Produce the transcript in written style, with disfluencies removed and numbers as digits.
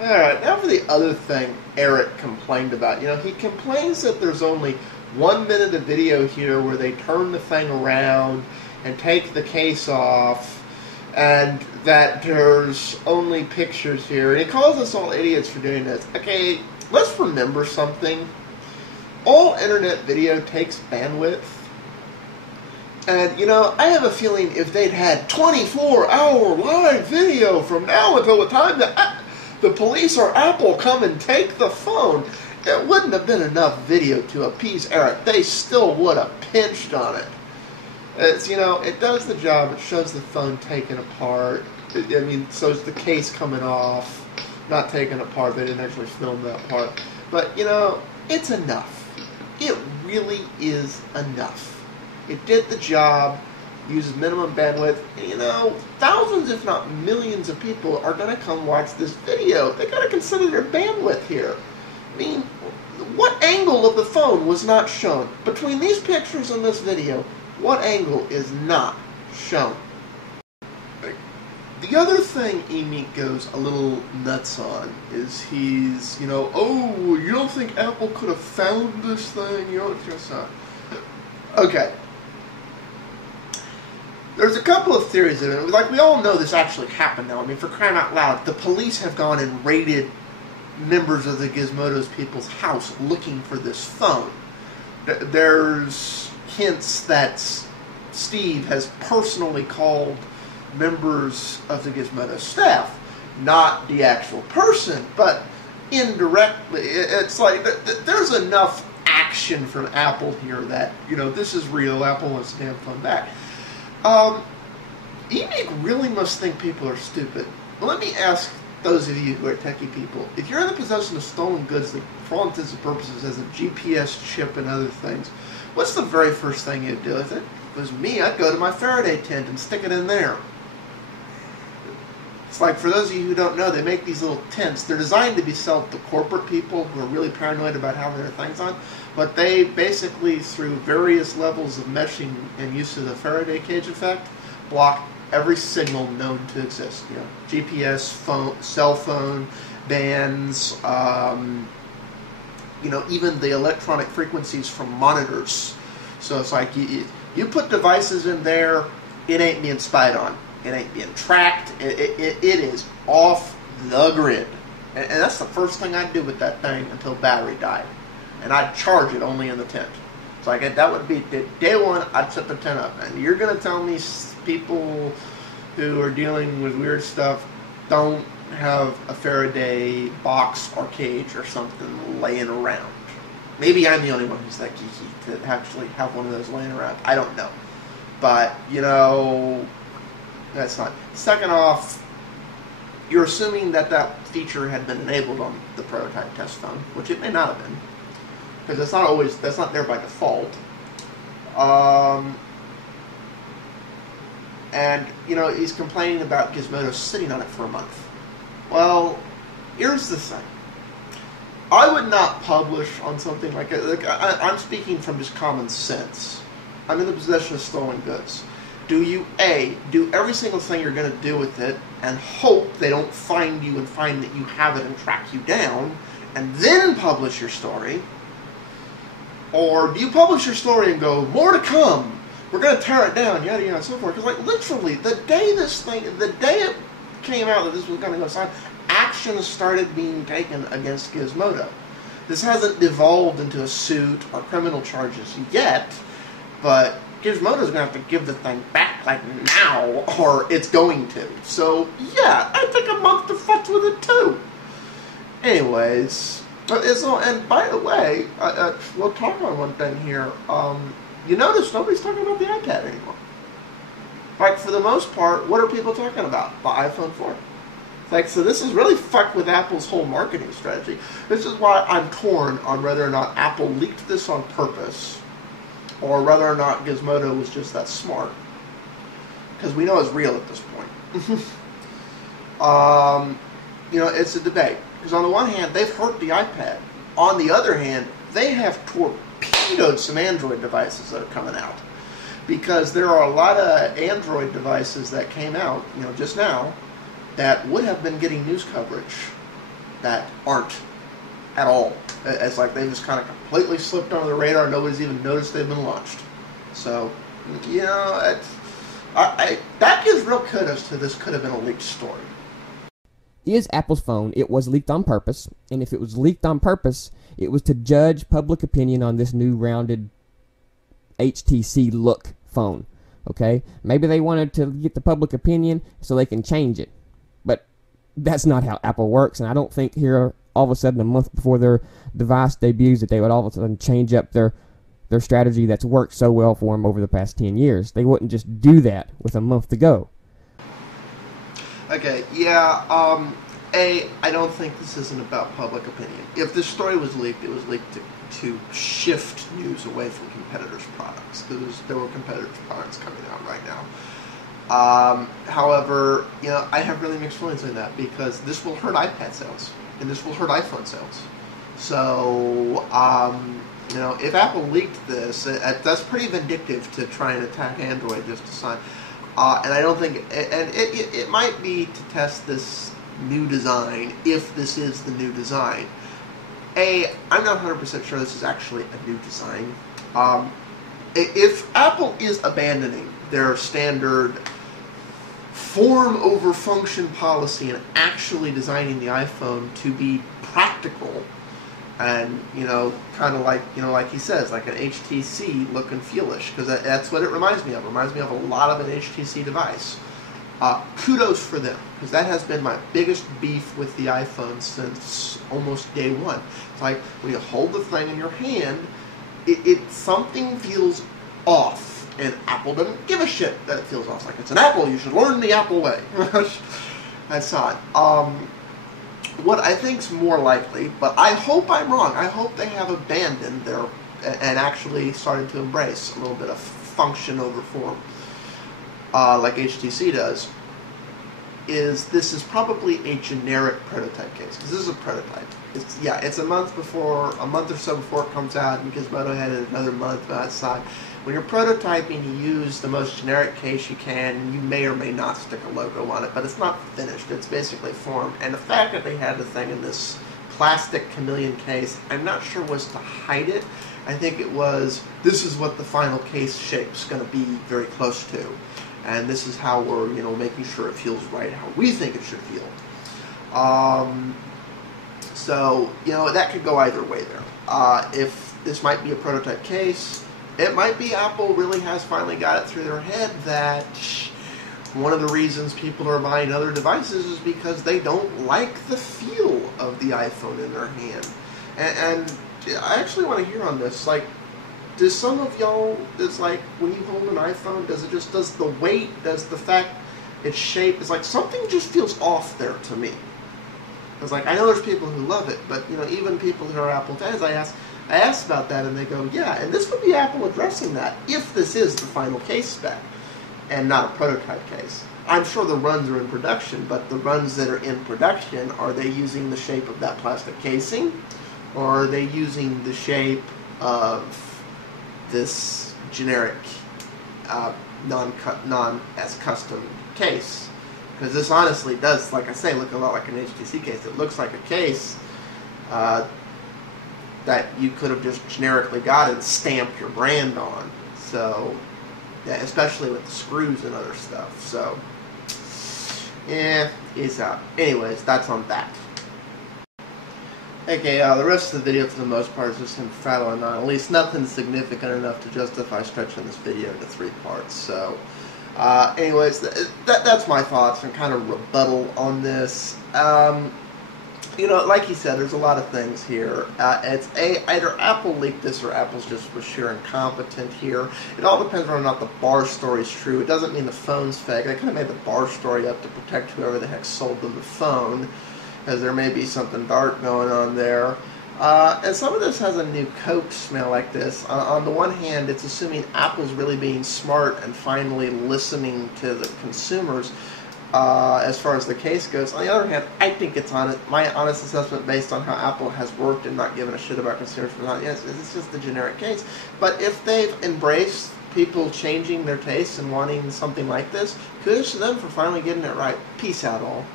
Alright, now for the other thing Eric complained about. He complains that there's only 1 minute of video here where they turn the thing around and take the case off, and that there's only pictures here. And he calls us all idiots for doing this. Okay, let's remember something. All internet video takes bandwidth. And, I have a feeling if they'd had 24-hour live video from now until the time that the police or Apple come and take the phone, it wouldn't have been enough video to appease Eric. They still would have pinched on it. It's, it does the job. It shows the phone taken apart. Shows the case coming off, not taken apart. They didn't actually film that part. But, it's enough. It really is enough. It did the job, uses minimum bandwidth. Thousands, if not millions of people are going to come watch this video. They got to consider their bandwidth here. What angle of the phone was not shown? Between these pictures and this video, what angle is not shown? The other thing Emeek goes a little nuts on is he's, oh, you don't think Apple could have found this thing? It's just okay. There's a couple of theories of it. Like, we all know this actually happened now. For crying out loud, the police have gone and raided members of the Gizmodo's people's house looking for this phone. There's hints that Steve has personally called members of the Gizmodo staff. Not the actual person, but indirectly. It's like, there's enough action from Apple here that, this is real. Apple wants the damn phone back. Emeek really must think people are stupid. Let me ask those of you who are techie people, if you're in the possession of stolen goods that, for all intents and purposes, has a GPS chip and other things, what's the very first thing you'd do with it? If it was me, I'd go to my Faraday tent and stick it in there. It's like, for those of you who don't know, they make these little tents. They're designed to be sold to corporate people who are really paranoid about having their things on. But they basically, through various levels of meshing and use of the Faraday cage effect, block every signal known to exist. GPS, phone, cell phone, bands, even the electronic frequencies from monitors. So it's like, you put devices in there, it ain't being spied on. It ain't being tracked. It is off the grid. And that's the first thing I'd do with that thing until battery died. And I'd charge it only in the tent. So that would be day one, I'd set the tent up. And you're going to tell me people who are dealing with weird stuff don't have a Faraday box or cage or something laying around. Maybe I'm the only one who's that geeky to actually have one of those laying around. I don't know. But, that's not. Second off, you're assuming that feature had been enabled on the prototype test phone, which it may not have been. Because that's not there by default. And, he's complaining about Gizmodo sitting on it for a month. Well, here's the thing. I would not publish on something like it. I'm speaking from just common sense. I'm in the possession of stolen goods. Do you, A, do every single thing you're going to do with it and hope they don't find you and find that you have it and track you down, and then publish your story? Or do you publish your story and go, more to come, we're going to tear it down, yada yada and so forth? Because, literally, the day it came out that this was going to go sign, action started being taken against Gizmodo. This hasn't devolved into a suit or criminal charges yet, but Gizmodo's going to have to give the thing back, now, or it's going to. So, yeah, I'd take a month to fuck with it, too. Anyways, and by the way, we'll talk on one thing here. You notice nobody's talking about the iPad anymore. For the most part, what are people talking about? The iPhone 4. So this is really fucked with Apple's whole marketing strategy. This is why I'm torn on whether or not Apple leaked this on purpose, or whether or not Gizmodo was just that smart. Because we know it's real at this point. It's a debate. Because on the one hand, they've hurt the iPad. On the other hand, they have torpedoed some Android devices that are coming out. Because there are a lot of Android devices that came out, just now, that would have been getting news coverage that aren't at all. It's like they just kind of completely slipped under the radar. Nobody's even noticed they've been launched. So, you know, that gives real kudos to this could have been a leaked story. Is Apple's phone. It was leaked on purpose, and if it was leaked on purpose, it was to judge public opinion on this new rounded HTC look phone. Okay? Maybe they wanted to get the public opinion so they can change it. But that's not how Apple works, and I don't think here all of a sudden a month before their device debuts that they would all of a sudden change up their strategy that's worked so well for them over the past 10 years. They wouldn't just do that with a month to go. Okay, yeah, I don't think this isn't about public opinion. If this story was leaked, it was leaked to shift news away from competitors' products, because there were competitors' products coming out right now. However, you know, I have really mixed feelings on that, because this will hurt iPad sales, and this will hurt iPhone sales. So, you know, if Apple leaked this, that's pretty vindictive to try and attack Android just to sign. And I don't think, and it might be to test this new design, if this is the new design. I'm not 100% sure this is actually a new design. If Apple is abandoning their standard form over function policy and actually designing the iPhone to be practical, and, you know, kind of like, you know, like he says, like an HTC look and feelish, because that's what it reminds me of. It reminds me of a lot of an HTC device. Kudos for them, because that has been my biggest beef with the iPhone since almost day one. It's like, when you hold the thing in your hand, something feels off, and Apple doesn't give a shit that it feels off. It's like, it's an Apple, you should learn the Apple way. That's odd. What I think's more likely, but I hope I'm wrong, I hope they have abandoned their, and actually started to embrace a little bit of function over form, like HTC does, this is probably a generic prototype case, because this is a prototype. It's a month or so before it comes out, and Gizmodo had it another month outside. When you're prototyping, you use the most generic case you can, and you may or may not stick a logo on it, but it's not finished. It's basically formed. And the fact that they had the thing in this plastic chameleon case, I'm not sure was to hide it. I think it was, this is what the final case shape's going to be very close to. And this is how we're, you know, making sure it feels right, how we think it should feel. So, you know, that could go either way there. If this might be a prototype case, it might be Apple really has finally got it through their head that one of the reasons people are buying other devices is because they don't like the feel of the iPhone in their hand. And I actually want to hear on this. Like, does some of y'all, it's like, when you hold an iPhone, does the weight, does the fact its shape, it's like something just feels off there to me. It's like, I know there's people who love it, but, you know, even people who are Apple fans, I asked about that, and they go, yeah, and this would be Apple addressing that if this is the final case spec and not a prototype case. I'm sure the runs are in production, but the runs that are in production, are they using the shape of that plastic casing, or are they using the shape of this generic non-as custom case? Because this honestly does, like I say, look a lot like an HTC case. It looks like a case that you could have just generically got and stamped your brand on. So, yeah, especially with the screws and other stuff. So, yeah, it's out. Anyways, that's on that. Okay, the rest of the video for the most part is just him prattling on. At least nothing significant enough to justify stretching this video into 3 parts. So, anyways, that's my thoughts and kind of rebuttal on this. You know, like he said, there's a lot of things here. It's either Apple leaked this or Apple's just was sheer incompetent here. It all depends on whether or not the bar story's true. It doesn't mean the phone's fake. They kind of made the bar story up to protect whoever the heck sold them the phone, because there may be something dark going on there. And some of this has a new Coke smell like this. On the one hand, it's assuming Apple's really being smart and finally listening to the consumers as far as the case goes. On the other hand, I think it's my honest assessment based on how Apple has worked and not given a shit about consumers. Yes, it's just the generic case. But if they've embraced people changing their tastes and wanting something like this, kudos to them for finally getting it right. Peace out, all.